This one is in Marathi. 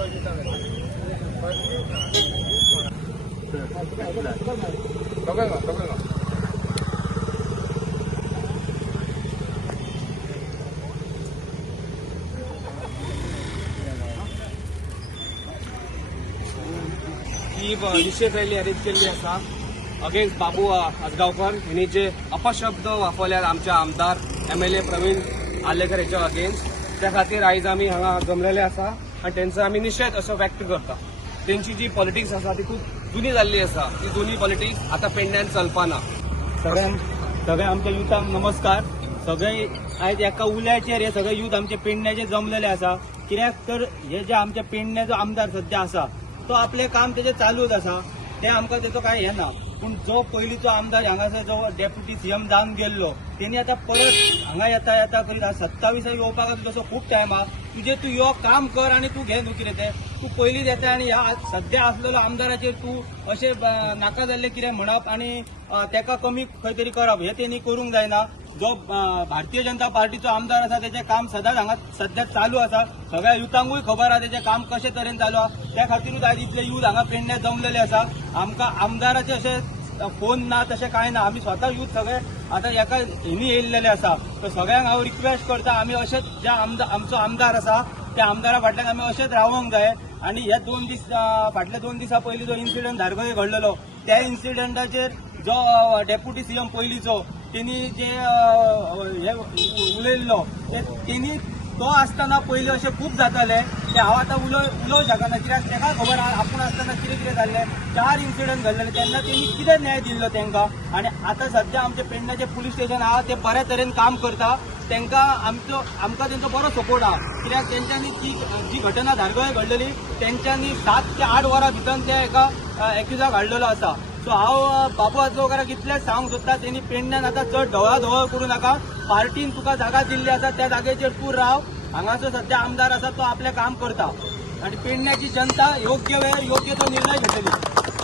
ही निश्चित रॅली अरेंज केली असा अगेन्स्ट बाबू आजगावकर हिणी जे अपशब्द वापरल्यात आमच्या आमदार M L A Pravin Alekar हेच्या अगेन्स्ट त्या खातीर आयज आम्ही हांगा जमलेले असा आणि त्यांचा आम्ही निश्चित असो व्यक्त करता त्यांची जी पॉलिटिक्स आसा ती जुनी जाल्ली असा ती दोन्ही पॉलिटिक्स आता पेडण्यान चलपाना सगळ्या सगळ्या आमच्या युथांक नमस्कार सगळे आयज एका उल्याचेर हे सगळे युथ आमचे पेडण्याचे जमलेले आसा कित्याक तर हे जे आमच्या पेडण्याचो आमदार सध्या आसा तो आपले काम त्याचे चालूच आसा ते आमकां तेचो कांय हें ना पूण जो पयलींचो आमदार हांगासर जो डेप्युटी सीएम जावन गेल्लो त्यांनी आता परत हांगा येता येता करीत हा सत्तावीस येवपाक खातीर खूप टायम हा तुझे तू यो काम कर आणि तू घे न्हू कितें ते तू पहिलीच येता आणि ह्या सध्या आसलेलो आमदाराचेर तू असे नाका जाल्लें कितें म्हणप आणि तेका कमी खंय तरी करप हे त्यांनी करूंक जायना जो भारतीय जनता पार्टीचो आमदार असा त्याचे काम सदांच हांगा सध्या चालू असा सगळ्या युथांकूय खबर आसा त्याचे काम कशे तरेन चालू आसा त्या खातीरूच आज इतले यूथ हांगा पेडण्या जमलेले असा आमकां आमदाराचें अशें फोन ना तसे काय ना आम्ही स्वतः यूथ सगळे आता हेका हिनी येयल्लेले आसा तर सगळ्यांक हांव रिक्वेस्ट करता आम्ही अशेंच ज्या आमचा आमदार असा त्या आमदारा फाटल्यान आम्ही अशेंच रावूंक जाय आणि हे दोन दीस फाटल्या दोन दिसा पहिली जो इन्सिडंट धारगळे घडलेलो त्या इन्सिडंटाचे जो डेप्युटी सीएम पयलींचो त्यांनी जे हे उलयल्लो तेणी तो असताना पहिले असे खूप जाताले ते हांव आतां उलो उलोवंक शकना कित्याक ताका खबर आपूण आसतना कितें कितें जाल्लें चार इन्सिडंट घडलेले तेन्ना तेणी कितें न्याय दिल्लो तेंकां आनी आतां सद्या आमचे पेडण्याचें पुलीस स्टेशन आहात तें बऱ्या तरेन काम करता त्यांना आमचो आमकां तेंचो बरो सपोर्ट आहा कित्याक तेंच्यांनी जी जी घटना धारगळे घडलेली तेंच्यांनी सात ते आठ वरां भितर ते एका एक्युजाक हाडलेलो आसा सो हांव बापू आजगाराक इतलेंच सांगूंक सोदता तेणी पेडण्यान आतां चड ढवळा धवळ करूं नाका पार्टीन तुका जागा दिल्ली आसा त्या जागेचे तूं राव जो सध्या आमदार असा तो आपलें काम करता आणि पेडण्याची जनता योग्य वेळ योग्य तो निर्णय घेतली